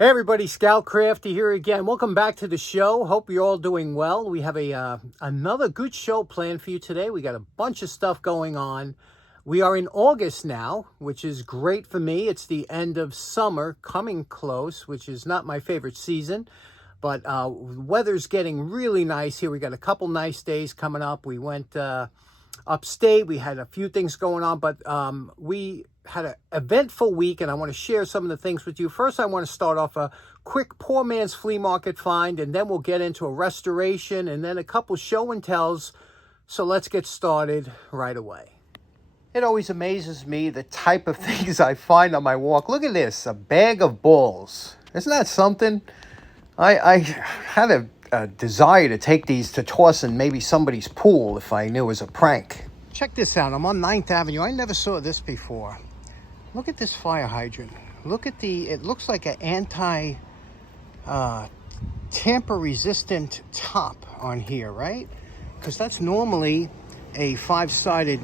Hey everybody, Scout Crafty here again. Welcome back to the show. Hope you're all doing well. We have another good show planned for you today. We got a bunch of stuff going on. We are in August now, which is great for me. It's the end of summer coming close, which is not my favorite season. But weather's getting really nice here. We got a couple nice days coming up. We went upstate. We had a few things going on, but we had an eventful week, and I want to share some of the things with you. First, I want to start off a quick poor man's flea market find, and then we'll get into a restoration, and then a couple show and tells. So let's get started right away. It always amazes me the type of things I find on my walk. Look at this, a bag of balls. Isn't that something? I had a desire to take these to toss in maybe somebody's pool if I knew it was a prank. Check this out. I'm on 9th Avenue. I never saw this before. Look at this fire hydrant. Look at it looks like an tamper-resistant top on here, right? Because that's normally a 5-sided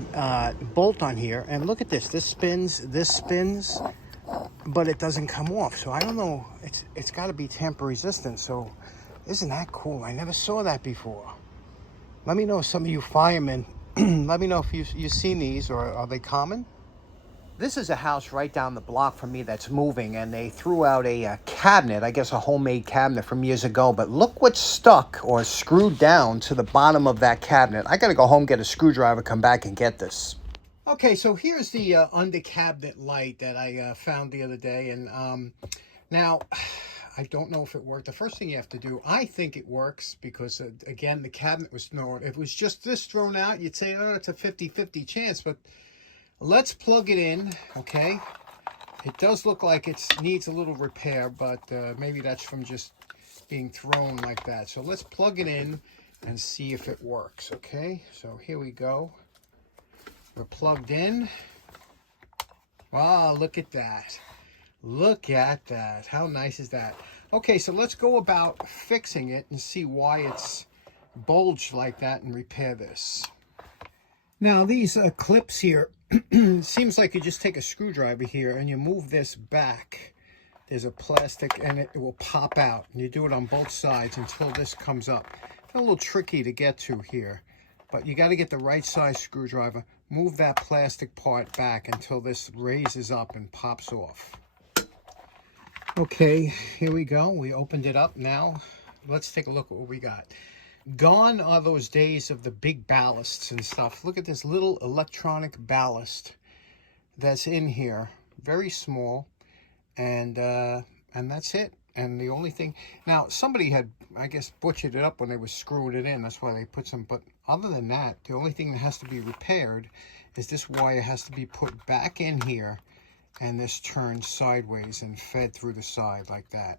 bolt on here. And look at this. This spins, but it doesn't come off. So I don't know. It's got to be tamper-resistant. So isn't that cool? I never saw that before. Let me know, some of you firemen. Let me know if you've seen these, or are they common? This is a house right down the block from me that's moving, and they threw out a cabinet, I guess a homemade cabinet from years ago, but look what's stuck or screwed down to the bottom of that cabinet. I gotta go home, get a screwdriver, come back and get this. Okay, so here's the under cabinet light that I found the other day, and now I don't know if it worked. The first thing you have to do, I think it works, because again, the cabinet was thrown. If it was just this thrown out, you'd say, oh, it's a 50-50 chance, but let's plug it in, okay? It does look like it needs a little repair, but maybe that's from just being thrown like that. So let's plug it in and see if it works, okay? So here we go. We're plugged in. Wow, look at that. Look at that. How nice is that? Okay, so let's go about fixing it and see why it's bulged like that and repair this. Now, these clips here, seems like you just take a screwdriver here and you move this back. There's a plastic and it will pop out. And you do it on both sides until this comes up. It's a little tricky to get to here, but you got to get the right size screwdriver. Move that plastic part back until this raises up and pops off. Okay, here we go. We opened it up now. Let's take a look at what we got. Gone are those days of the big ballasts and stuff. Look at this little electronic ballast that's in here. Very small. And that's it. And the only thing... Now, somebody had, I guess, butchered it up when they were screwing it in. That's why they put some... But other than that, the only thing that has to be repaired is this wire has to be put back in here. And this turned sideways and fed through the side like that.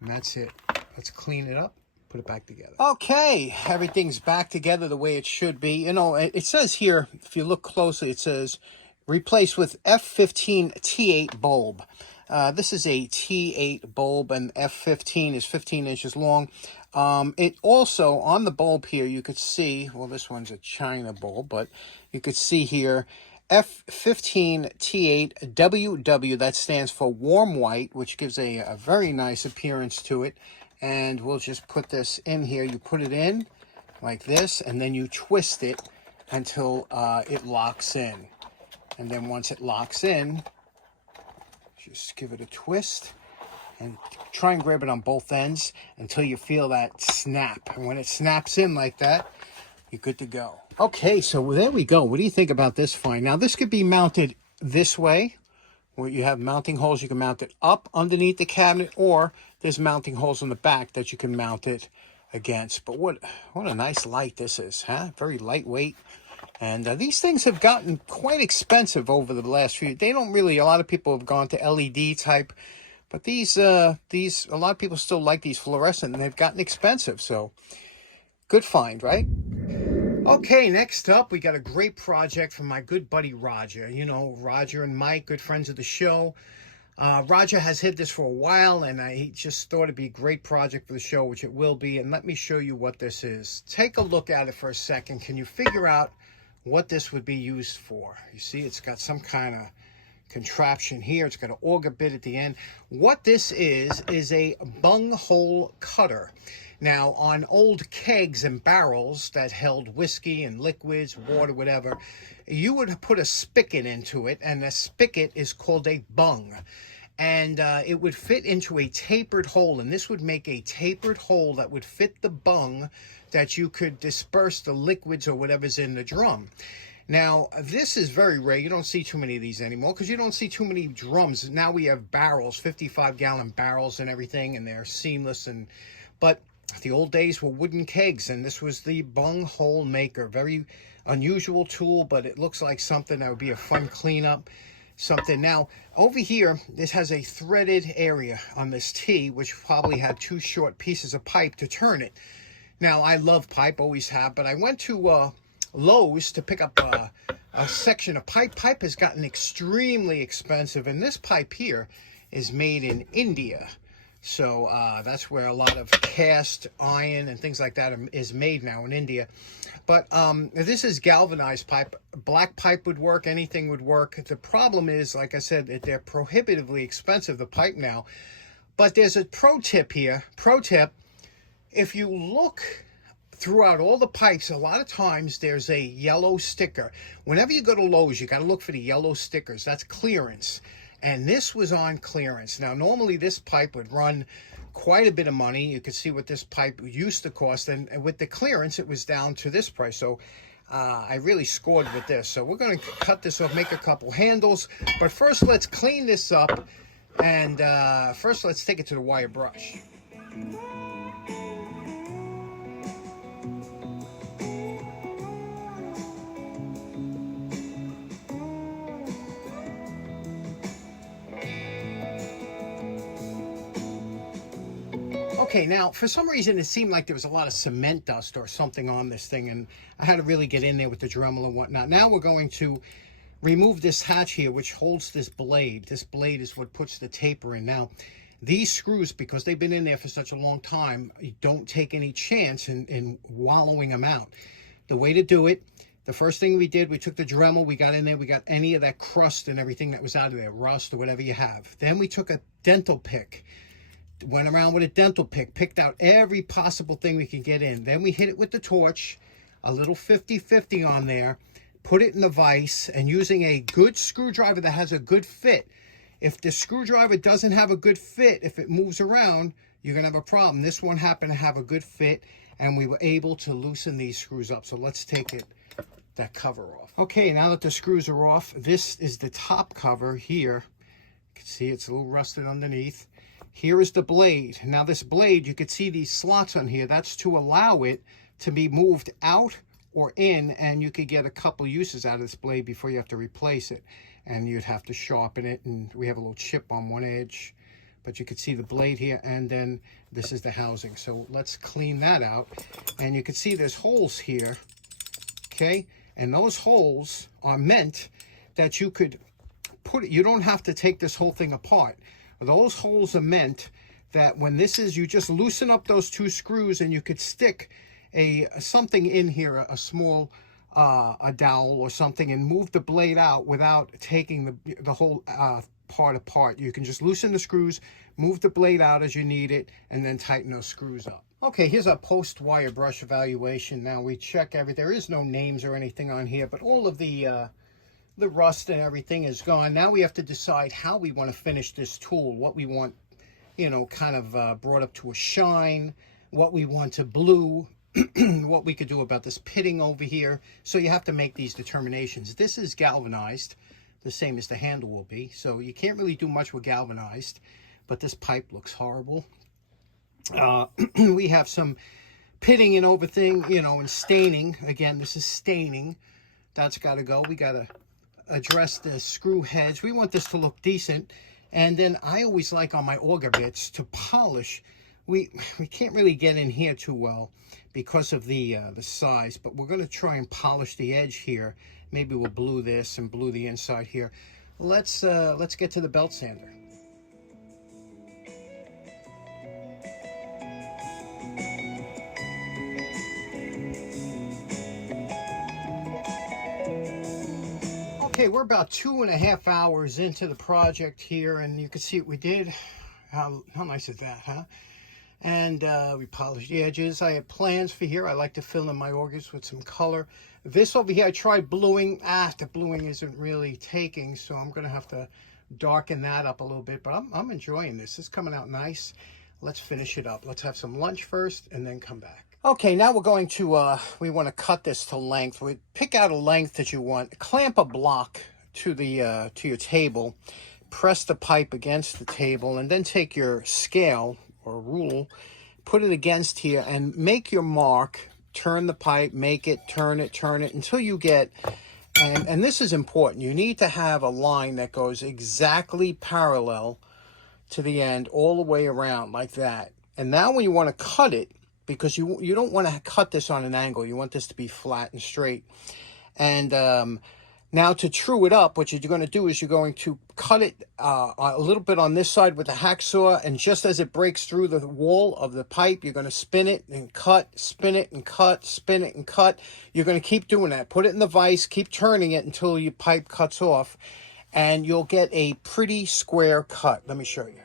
And that's it. Let's clean it up. Put it back together. Okay, everything's back together the way it should be. You know, it says here, if you look closely, it says replace with F15 T8 bulb. This is a T8 bulb, and F15 is 15 inches long. It also, on the bulb here, you could see, well, this one's a China bulb, but you could see here, F15 T8 WW, that stands for warm white, which gives a very nice appearance to it. And we'll just put this in here. You put it in like this, and then you twist it until it locks in. And then once it locks in, just give it a twist and try and grab it on both ends until you feel that snap. And when it snaps in like that, you're good to go. Okay, so there we go. What do you think about this find? Now, this could be mounted this way, where you have mounting holes. You can mount it up underneath the cabinet, or there's mounting holes in the back that you can mount it against. But what a nice light this is, huh? Very lightweight. And these things have gotten quite expensive over the last few. They don't really, a lot of people have gone to LED type, but these a lot of people still like these fluorescent, and they've gotten expensive. So good find, right? Okay, next up, we got a great project from my good buddy Roger. You know, Roger and Mike, good friends of the show. Roger has hid this for a while, and he just thought it'd be a great project for the show, which it will be. And let me show you what this is. Take a look at it for a second. Can you figure out what this would be used for? You see, it's got some kind of contraption here. It's got an auger bit at the end. What this is a bung hole cutter. Now, on old kegs and barrels that held whiskey and liquids, water, whatever, you would put a spigot into it, and the spigot is called a bung. And it would fit into a tapered hole, and this would make a tapered hole that would fit the bung that you could disperse the liquids or whatever's in the drum. Now, this is very rare. You don't see too many of these anymore because you don't see too many drums. Now we have barrels, 55-gallon barrels and everything, and they're seamless. But the old days were wooden kegs, and this was the bung hole maker. Very unusual tool, but it looks like something that would be a fun cleanup. Something. Now, over here, this has a threaded area on this T, which probably had 2 short pieces of pipe to turn it. Now, I love pipe, always have, but I went to Lowe's to pick up a section of pipe. Pipe has gotten extremely expensive, and this pipe here is made in India. So that's where a lot of cast iron and things like that is made now in India. But this is galvanized pipe. Black pipe would work, anything would work. The problem is, like I said, that they're prohibitively expensive, the pipe now. But there's a pro tip here. Pro tip, if you look throughout all the pipes, a lot of times there's a yellow sticker. Whenever you go to Lowe's, you got to look for the yellow stickers. That's clearance. And this was on clearance. Now, normally this pipe would run quite a bit of money. You could see what this pipe used to cost. And with the clearance, it was down to this price. So I really scored with this. So we're going to cut this off, make a couple handles. But first, let's clean this up. And first, let's take it to the wire brush. Okay, now, for some reason, it seemed like there was a lot of cement dust or something on this thing, and I had to really get in there with the Dremel and whatnot. Now we're going to remove this hatch here, which holds this blade. This blade is what puts the taper in. Now, these screws, because they've been in there for such a long time, you don't take any chance in wallowing them out. The way to do it, the first thing we did, we took the Dremel, we got in there, we got any of that crust and everything that was out of there, rust or whatever you have. Then we took a dental pick. Went around with a dental pick, picked out every possible thing we could get in. Then we hit it with the torch, a little 50-50 on there, put it in the vise, and using a good screwdriver that has a good fit. If the screwdriver doesn't have a good fit, if it moves around, you're going to have a problem. This one happened to have a good fit, and we were able to loosen these screws up. So let's take that cover off. Okay, now that the screws are off, this is the top cover here. You can see it's a little rusted underneath. Here is the blade. Now this blade, you could see these slots on here. That's to allow it to be moved out or in, and you could get a couple uses out of this blade before you have to replace it. And you'd have to sharpen it, and we have a little chip on one edge. But you could see the blade here, and then this is the housing. So let's clean that out. And you can see there's holes here, okay? And those holes are meant that you could put it, you don't have to take this whole thing apart. Those holes are meant that when this is, you just loosen up those 2 screws and you could stick something in here, a small a dowel or something, and move the blade out without taking the whole part apart. You can just loosen the screws, move the blade out as you need it, and then tighten those screws up. Okay, here's our post-wire brush evaluation. Now we check everything. There is no names or anything on here, but all of the rust and everything is gone. Now we have to decide how we want to finish this tool, what we want, you know, kind of brought up to a shine, what we want to blue, what we could do about this pitting over here. So you have to make these determinations. This is galvanized, the same as the handle will be. So you can't really do much with galvanized, but this pipe looks horrible. We have some pitting and over thing, you know, and staining. Again, this is staining. That's got to go. We got to address the screw heads. We want this to look decent. And then I always like on my auger bits to polish. We can't really get in here too well because of the size, but we're going to try and polish the edge here. Maybe we'll blue this and blue the inside here. Let's get to the belt sander. Okay, we're about 2.5 hours into the project here, and you can see what we did. How nice is that, huh? And we polished the edges. I had plans for here. I like to fill in my augers with some color. This over here, I tried bluing. The bluing isn't really taking, so I'm going to have to darken that up a little bit. But I'm enjoying this. It's coming out nice. Let's finish it up. Let's have some lunch first and then come back. Okay, now we're going to, we want to cut this to length. We pick out a length that you want. Clamp a block to the to your table. Press the pipe against the table, and then take your scale or rule, put it against here, and make your mark. Turn the pipe, make it, turn it until you get, and this is important, you need to have a line that goes exactly parallel to the end all the way around like that. And now when you want to cut it, because you don't want to cut this on an angle, you want this to be flat and straight. And now to true it up, what you're going to do is you're going to cut it a little bit on this side with a hacksaw, and just as it breaks through the wall of the pipe, you're going to spin it and cut, spin it and cut, spin it and cut. You're going to keep doing that. Put it in the vise, keep turning it until your pipe cuts off, and you'll get a pretty square cut. Let me show you.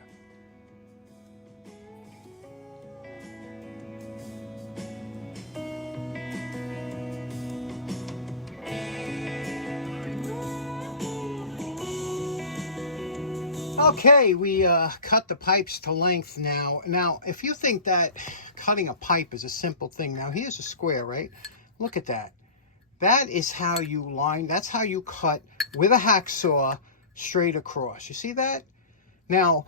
Okay, we cut the pipes to length now. Now, if you think that cutting a pipe is a simple thing, now here's a square, right? Look at that. That is how you line, that's how you cut with a hacksaw straight across. You see that? Now,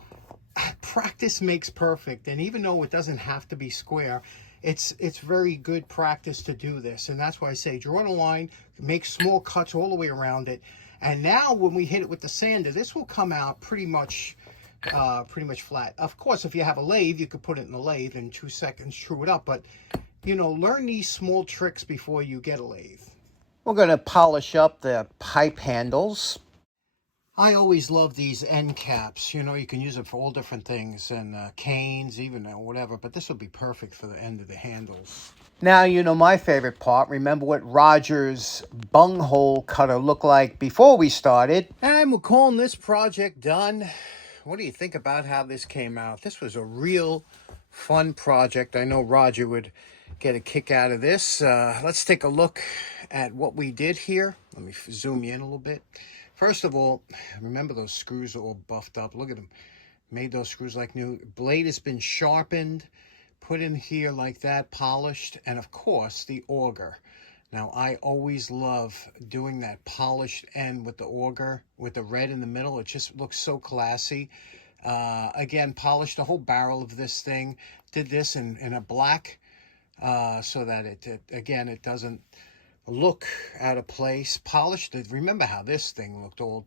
practice makes perfect, and even though it doesn't have to be square, it's very good practice to do this. And that's why I say draw the line, make small cuts all the way around it. And now when we hit it with the sander, this will come out pretty much flat. Of course, if you have a lathe, you could put it in the lathe in 2 seconds, true it up. But, you know, learn these small tricks before you get a lathe. We're going to polish up the pipe handles. I always love these end caps. You know, you can use it for all different things, and canes, even whatever. But this will be perfect for the end of the handles. Now, you know my favorite part. Remember what Roger's bung hole cutter looked like before we started. And we're calling this project done. What do you think about how this came out? This was a real fun project. I know Roger would get a kick out of this. Let's take a look at what we did here. Let me zoom you in a little bit. First of all, remember those screws are all buffed up. Look at them. Made those screws like new. Blade has been sharpened, put in here like that, polished, and of course the auger. Now I always love doing that polished end with the auger, with the red in the middle. It just looks so classy. Again, polished the whole barrel of this thing. Did this in a black so that it doesn't look out of place. Polished it. Remember how this thing looked all,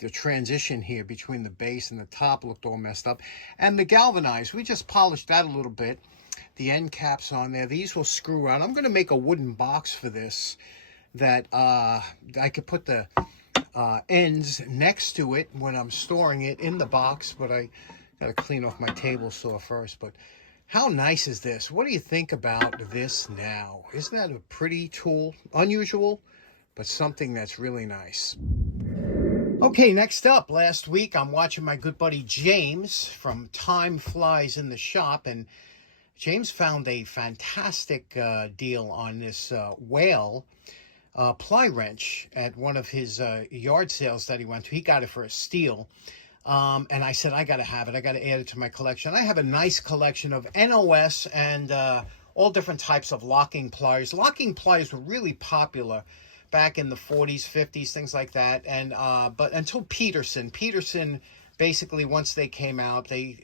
the transition here between the base and the top looked all messed up. And the galvanized, we just polished that a little bit. The end caps on there, these will screw out. I'm going to make a wooden box for this that I could put the ends next to it when I'm storing it in the box, but I got to clean off my table saw first. But how nice is this? What do you think about this now? Isn't that a pretty tool? Unusual, but something that's really nice. Okay, next up, last week I'm watching my good buddy James from Time Flies in the Shop, and James found a fantastic deal on this whale Ply Wrench at one of his yard sales that he went to. He got it for a steal. And I said, I got to have it. I got to add it to my collection. I have a nice collection of NOS and all different types of locking pliers. Locking pliers were really popular back in the 40s, 50s, things like that. And but until Peterson basically, once they came out, they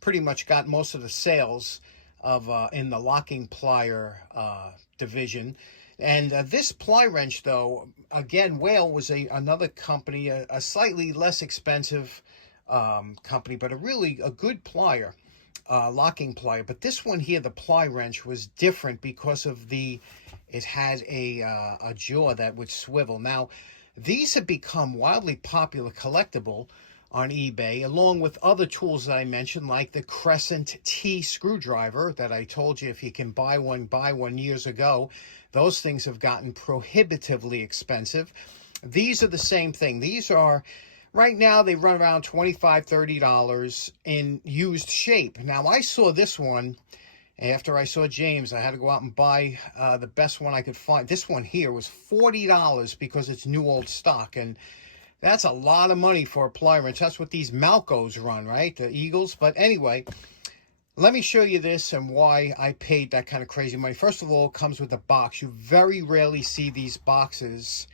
pretty much got most of the sales of in the locking plier division. And this Ply Wrench, though, again, Whale was another company, a slightly less expensive company, but a good plier, locking plier. But this one here, the Ply Wrench, was different because of it had a jaw that would swivel. Now, these have become wildly popular, collectible on eBay, along with other tools that I mentioned, like the Crescent T screwdriver that I told you if you can buy one years ago. Those things have gotten prohibitively expensive. These are the same thing. These are, right now, they run around $25, $30 in used shape. Now, I saw this one after I saw James. I had to go out and buy the best one I could find. This one here was $40 because it's new old stock, and that's a lot of money for a ply wrench. That's what these Malcos run, right? The Eagles. But anyway, let me show you this and why I paid that kind of crazy money. First of all, it comes with a box. You very rarely see these boxes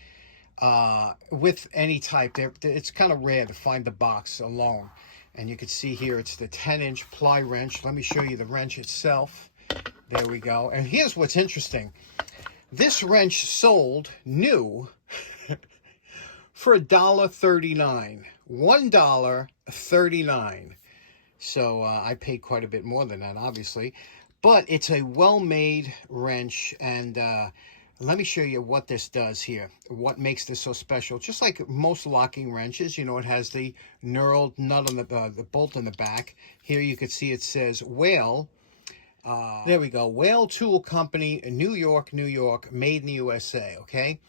with any type. It's kind of rare to find the box alone. And you can see here, it's the 10-inch ply wrench. Let me show you the wrench itself. There we go. And here's what's interesting. This wrench sold new for $1.39. $1.39. So I paid quite a bit more than that, obviously. But it's a well-made wrench, and let me show you what this does here, what makes this so special. Just like most locking wrenches, you know, it has the knurled nut on the bolt in the back. Here you can see it says Whale. There we go. Whale Tool Company, New York, New York, made in the USA, okay?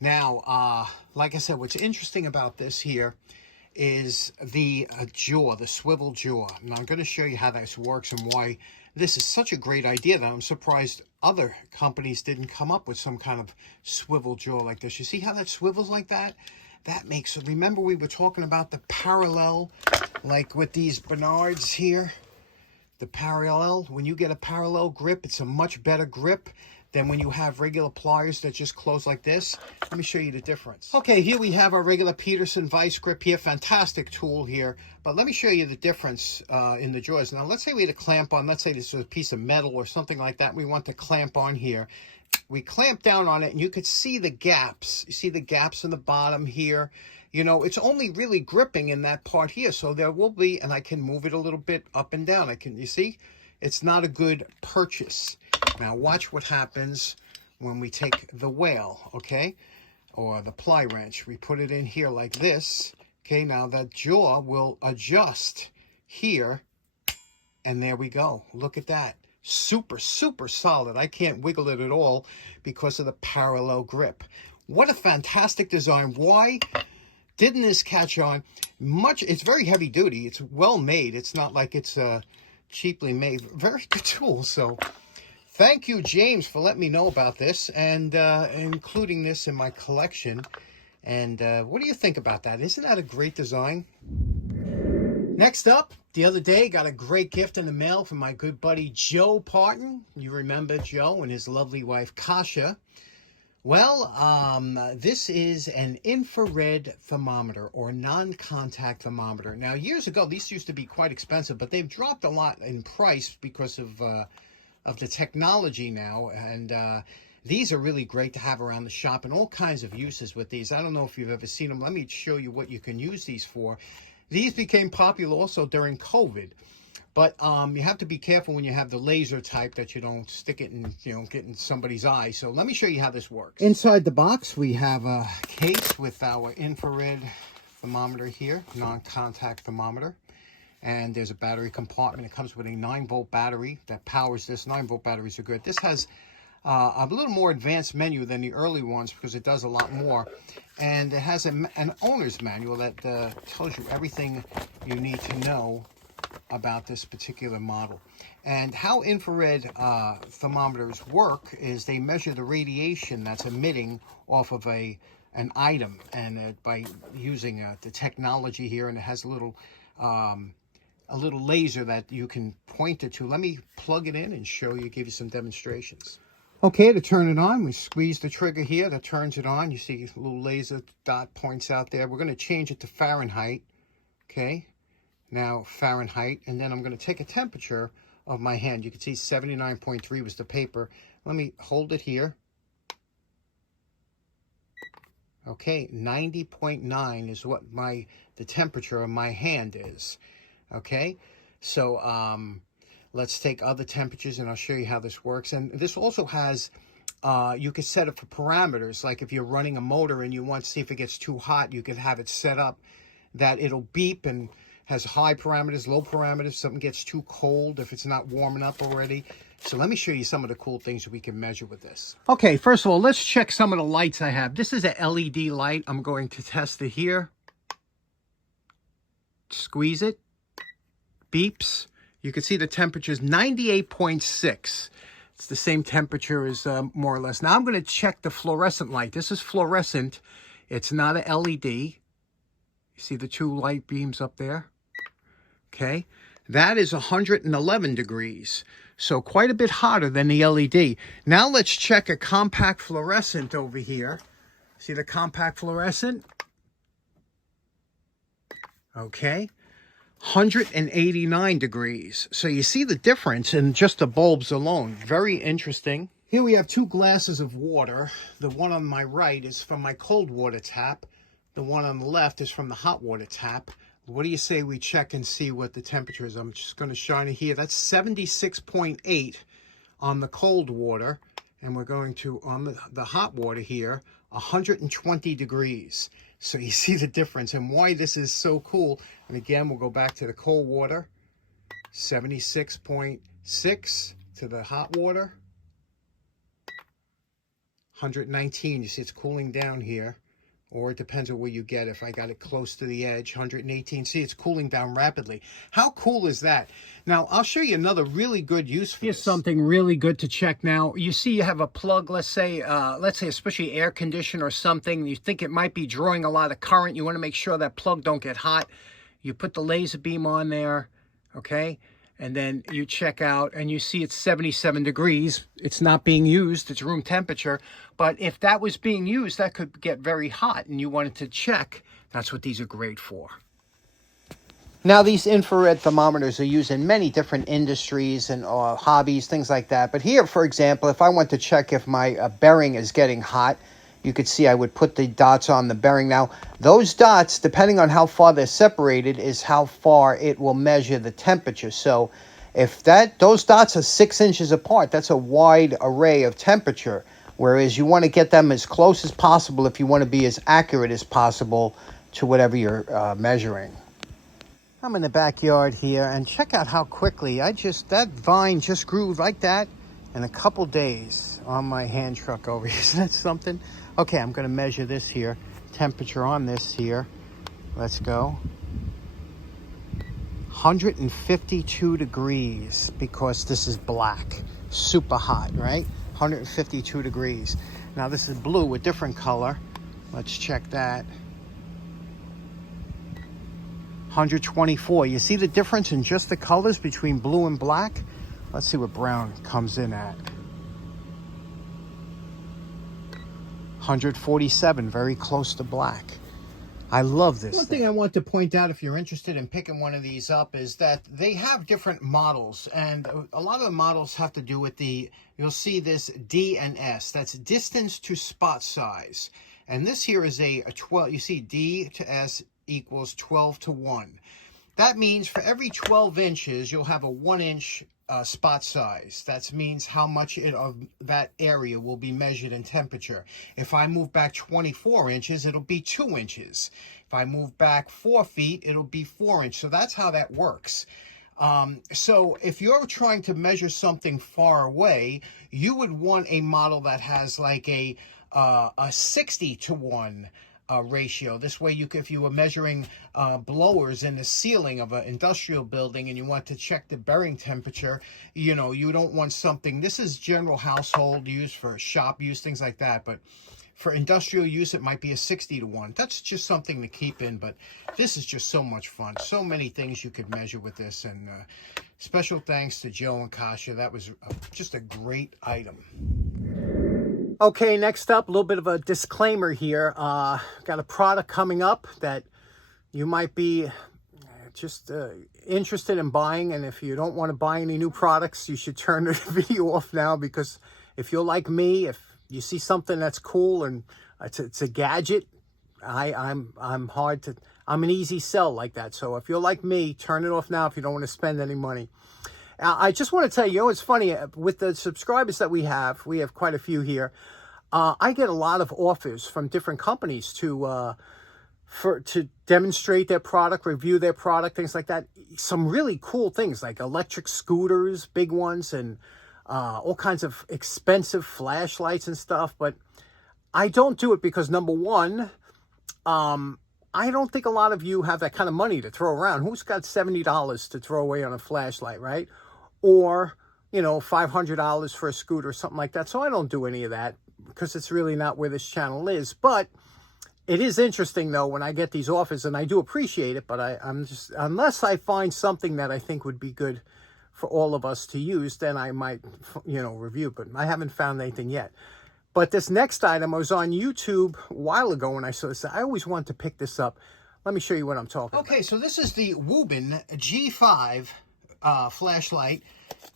Now, like I said, what's interesting about this here is the jaw, the swivel jaw. And I'm going to show you how this works and why this is such a great idea that I'm surprised other companies didn't come up with some kind of swivel jaw like this. You see how that swivels like that? That makes, remember we were talking about the parallel, like with these Bernards here? The parallel, when you get a parallel grip, it's a much better grip than when you have regular pliers that just close like this. Let me show you the difference. Okay, here we have our regular Peterson vice grip here. Fantastic tool here. But let me show you the difference in the jaws. Now, let's say we had a clamp on. Let's say this was a piece of metal or something like that. We want to clamp on here. We clamp down on it, and you could see the gaps. You see the gaps in the bottom here. You know, it's only really gripping in that part here. So there will be, and I can move it a little bit up and down. You see? It's not a good purchase. Now watch what happens when we take the Whale, okay? Or the Ply Wrench. We put it in here like this. Okay, now that jaw will adjust here. And there we go. Look at that. Super, super solid. I can't wiggle it at all because of the parallel grip. What a fantastic design. Why didn't this catch on? It's very heavy duty. It's well made. It's not like it's cheaply made. Very good tool. So thank you, James, for letting me know about this and including this in my collection. And what do you think about that? Isn't that a great design? Next up, the other day, got a great gift in the mail from my good buddy Joe Parton. You remember Joe and his lovely wife Kasia. Well, this is an infrared thermometer or non-contact thermometer. Now, years ago, these used to be quite expensive, but they've dropped a lot in price because of the technology now. And these are really great to have around the shop and all kinds of uses with these. I don't know if you've ever seen them. Let me show you what you can use these for. These became popular also during COVID. But you have to be careful when you have the laser type that you don't stick it in, get in somebody's eye. So let me show you how this works. Inside the box, we have a case with our infrared thermometer here, non-contact thermometer. And there's a battery compartment. It comes with a 9-volt battery that powers this. 9-volt batteries are good. This has a little more advanced menu than the early ones because it does a lot more. And it has an owner's manual that tells you everything you need to know about this particular model. And how infrared thermometers work is they measure the radiation that's emitting off of an item, and by using the technology here, and it has a little laser that you can point it to. Let me plug it in and show you, give you some demonstrations. Okay, to turn it on, we squeeze the trigger here that turns it on. You see a little laser dot points out there. We're going to change it to Fahrenheit. Okay. Now Fahrenheit, and then I'm going to take a temperature of my hand. You can see 79.3 was the paper. Let me hold it here. Okay, 90.9 is what the temperature of my hand is. Okay, so let's take other temperatures and I'll show you how this works. And this also has, you can set it for parameters. Like if you're running a motor and you want to see if it gets too hot, you can have it set up that it'll beep and has high parameters, low parameters. Something gets too cold if it's not warming up already. So let me show you some of the cool things we can measure with this. Okay, first of all, let's check some of the lights I have. This is a LED light. I'm going to test it here. Squeeze it. Beeps. You can see the temperature is 98.6. It's the same temperature as more or less. Now I'm going to check the fluorescent light. This is fluorescent. It's not a LED. You see the two light beams up there? Okay. That is 111 degrees. So quite a bit hotter than the LED. Now let's check a compact fluorescent over here. See the compact fluorescent? Okay. 189 degrees. So you see the difference in just the bulbs alone. Very interesting. Here we have two glasses of water. The one on my right is from my cold water tap. The one on the left is from the hot water tap. What do you say we check and see what the temperature is? I'm just going to shine it here. That's 76.8 on the cold water. And we're going to, on the hot water here, 120 degrees. So you see the difference and why this is so cool. And again, we'll go back to the cold water, 76.6 to the hot water, 119. You see it's cooling down here. Or it depends on where you get. If I got it close to the edge, 118. See, it's cooling down rapidly. How cool is that? Now, I'll show you another really good use for this. Here's something really good to check now. You see you have a plug, let's say especially air conditioner or something. You think it might be drawing a lot of current. You want to make sure that plug don't get hot. You put the laser beam on there, okay? And then you check out and you see it's 77 degrees. It's not being used, it's room temperature. But if that was being used, that could get very hot and you wanted to check. That's what these are great for. Now these infrared thermometers are used in many different industries and hobbies, things like that. But here, for example, if I want to check if my bearing is getting hot, you could see I would put the dots on the bearing. Now, those dots, depending on how far they're separated, is how far it will measure the temperature. So if those dots are 6 inches apart, that's a wide array of temperature. Whereas you want to get them as close as possible if you want to be as accurate as possible to whatever you're measuring. I'm in the backyard here, and check out how quickly that vine just grew like that in a couple days on my hand truck over here. Isn't that something? Okay, I'm going to measure this here. Temperature on this here. Let's go. 152 degrees because this is black. Super hot, right? 152 degrees. Now this is blue, a different color. Let's check that. 124. You see the difference in just the colors between blue and black? Let's see what brown comes in at. 147, very close to black. I love this. One thing I want to point out, if you're interested in picking one of these up, is that they have different models, and a lot of the models have to do with you'll see this D and S. That's distance to spot size. And this here is a 12. You see D to S equals 12 to 1. That means for every 12 inches, you'll have a 1-inch spot size. That means how much of that area will be measured in temperature. If I move back 24 inches, it'll be 2 inches. If I move back 4 feet, it'll be 4 inches. So that's how that works. So if you're trying to measure something far away, you would want a model that has like a 60 to 1 ratio. This way, if you were measuring blowers in the ceiling of an industrial building and you want to check the bearing temperature, you don't want something. This is general household use, for shop use, things like that. But for industrial use, it might be a 60 to 1. That's just something to keep in. But this is just so much fun. So many things you could measure with this. And special thanks to Joe and Kasia. That was just a great item. Okay, next up, a little bit of a disclaimer here. Got a product coming up that you might be just interested in buying, and if you don't want to buy any new products, you should turn the video off now, because if you're like me, if you see something that's cool and it's a gadget, I'm an easy sell like that. So if you're like me, turn it off now if you don't want to spend any money. I just want to tell you, it's funny, with the subscribers that we have quite a few here. I get a lot of offers from different companies to demonstrate their product, review their product, things like that. Some really cool things like electric scooters, big ones, and all kinds of expensive flashlights and stuff. But I don't do it because, number one, I don't think a lot of you have that kind of money to throw around. Who's got $70 to throw away on a flashlight, right? Or, you know, $500 for a scooter or something like that. So I don't do any of that because it's really not where this channel is. But it is interesting, though, when I get these offers, and I do appreciate it, but I'm just, unless I find something that I think would be good for all of us to use, then I might, you know, review, but I haven't found anything yet. But this next item, I was on YouTube a while ago when I saw this. I always wanted to pick this up. Let me show you what I'm talking about. Okay, so this is the Wuben G5 flashlight,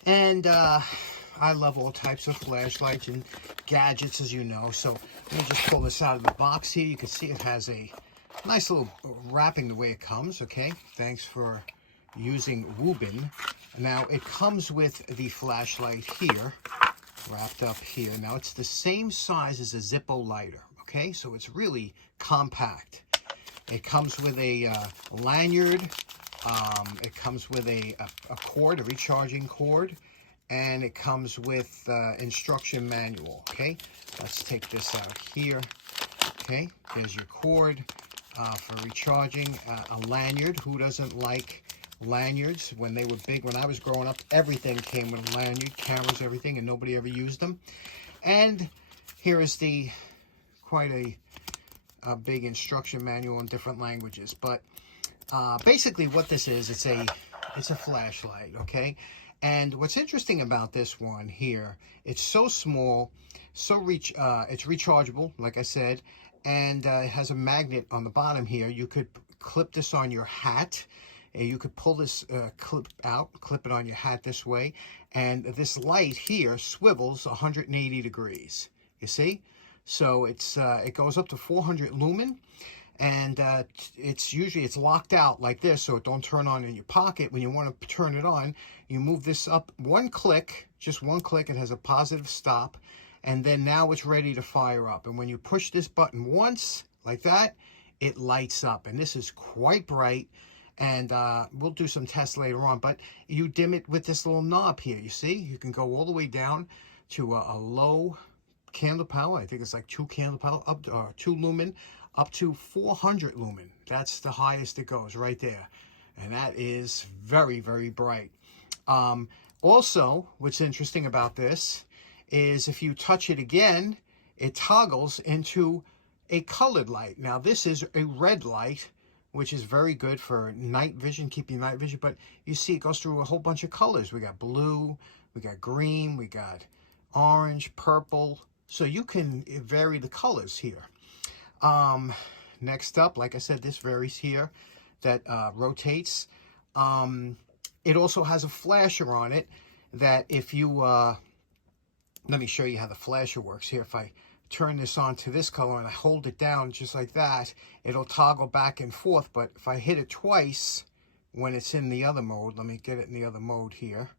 and I love all types of flashlights and gadgets, as you know. So let me just pull this out of the box here. You can see it has a nice little wrapping the way it comes, okay? Thanks for using Wuben. Now, it comes with the flashlight here, wrapped up here. Now, it's the same size as a Zippo lighter, okay? So it's really compact. It comes with a lanyard. It comes with a cord, a recharging cord. And it comes with instruction manual, okay? Let's take this out here, okay? There's your cord for recharging, a lanyard. Who doesn't like lanyards? When they were big, when I was growing up, everything came with a lanyard, cameras, everything, and nobody ever used them. And here is the quite a big instruction manual in different languages. But basically what this is, it's a flashlight, okay? And what's interesting about this one here, it's so small, so it's rechargeable, like I said, and it has a magnet on the bottom here. You could clip this on your hat, and you could pull this clip out, clip it on your hat this way, and this light here swivels 180 degrees, you see? So it's it goes up to 400 lumen, and it's locked out like this, so it don't turn on in your pocket. When you want to turn it on, you move this up one click, just one click. It has a positive stop, and then now it's ready to fire up. And when you push this button once like that, it lights up, and this is quite bright. And we'll do some tests later on, but you dim it with this little knob here. You see, you can go all the way down to a low candle power. I think it's like 2 candle power, up to 2 lumen, up to 400 lumen. That's the highest it goes right there. And that is very, very bright. Also, what's interesting about this is if you touch it again, it toggles into a colored light. Now, this is a red light, which is very good for night vision, keeping night vision. But you see it goes through a whole bunch of colors. We got blue, we got green, we got orange, purple. So you can vary the colors here. Next up, like I said, this varies here, that rotates. It also has a flasher on it that if you, let me show you how the flasher works here. If I turn this on to this color and I hold it down just like that, it'll toggle back and forth. But if I hit it twice when it's in the other mode, let me get it in the other mode here.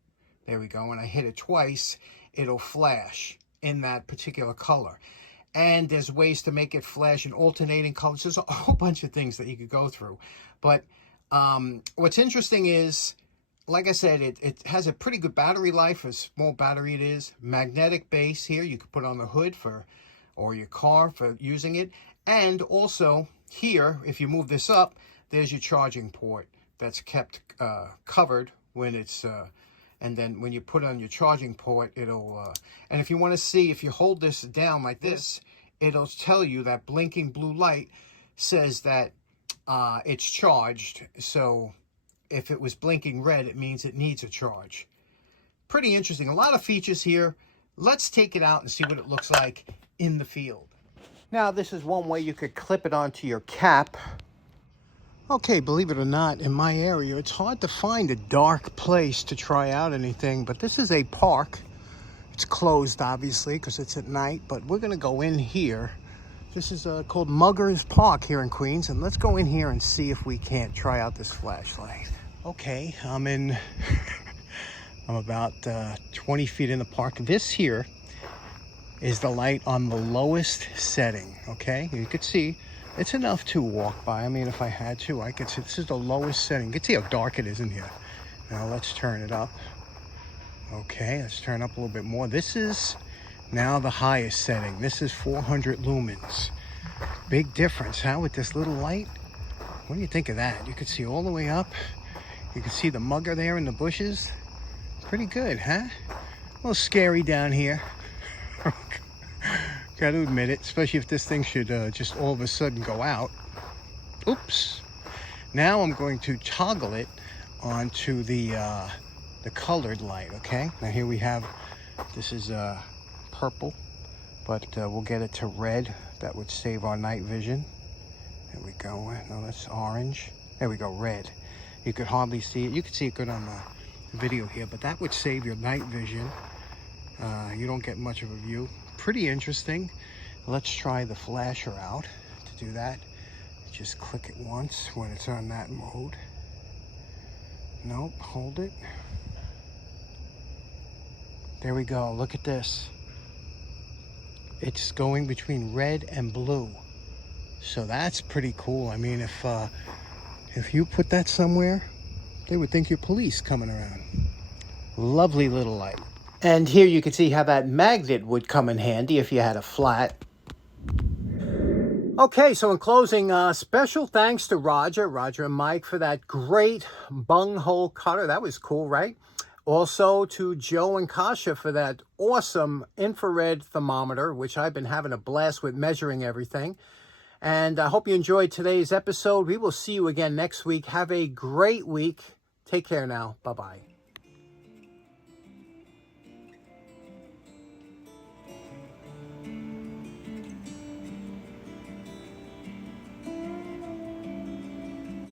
There we go. When I hit it twice, it'll flash in that particular color. And there's ways to make it flash in alternating colors. There's a whole bunch of things that you could go through. But what's interesting is, like I said, it has a pretty good battery life. A small battery it is. Magnetic base here. You could put on the hood or your car for using it. And also here, if you move this up, there's your charging port that's kept covered when it's... and then when you put on your charging port, it'll... and if you want to see, if you hold this down like this, it'll tell you that blinking blue light says that it's charged. So if it was blinking red, it means it needs a charge. Pretty interesting. A lot of features here. Let's take it out and see what it looks like in the field. Now, this is one way you could clip it onto your cap. Okay, believe it or not, in my area, it's hard to find a dark place to try out anything, but this is a park. It's closed, obviously, because it's at night, but we're going to go in here. This is called Muggers Park here in Queens, and let's go in here and see if we can't try out this flashlight. Okay, I'm in, I'm about 20 feet in the park. This here is the light on the lowest setting, okay? You could see it's enough to walk by. I mean, if I had to, I could see this is the lowest setting. You can see how dark it is in here. Now let's turn it up. Okay, let's turn up a little bit more. This is now the highest setting. This is 400 lumens. Big difference, huh, with this little light? What do you think of that? You can see all the way up. You can see the mugger there in the bushes. Pretty good, huh? A little scary down here. Got to admit it, especially if this thing should just all of a sudden go out. Oops. Now I'm going to toggle it onto the colored light, okay? Now here we have, this is purple, but we'll get it to red. That would save our night vision. There we go. No, that's orange. There we go, red. You could hardly see it. You could see it good on the video here, but that would save your night vision. You don't get much of a view. Pretty interesting. Let's try the flasher out. To do that, just click it once when it's on that mode. Nope, hold it. There we go, look at this. It's going between red and blue. So that's pretty cool. I mean, if you put that somewhere, they would think you're police coming around. Lovely little light. And here you can see how that magnet would come in handy if you had a flat. Okay, so in closing, special thanks to Roger and Mike for that great bung hole cutter. That was cool, right? Also to Joe and Kasia for that awesome infrared thermometer, which I've been having a blast with measuring everything. And I hope you enjoyed today's episode. We will see you again next week. Have a great week. Take care now. Bye-bye.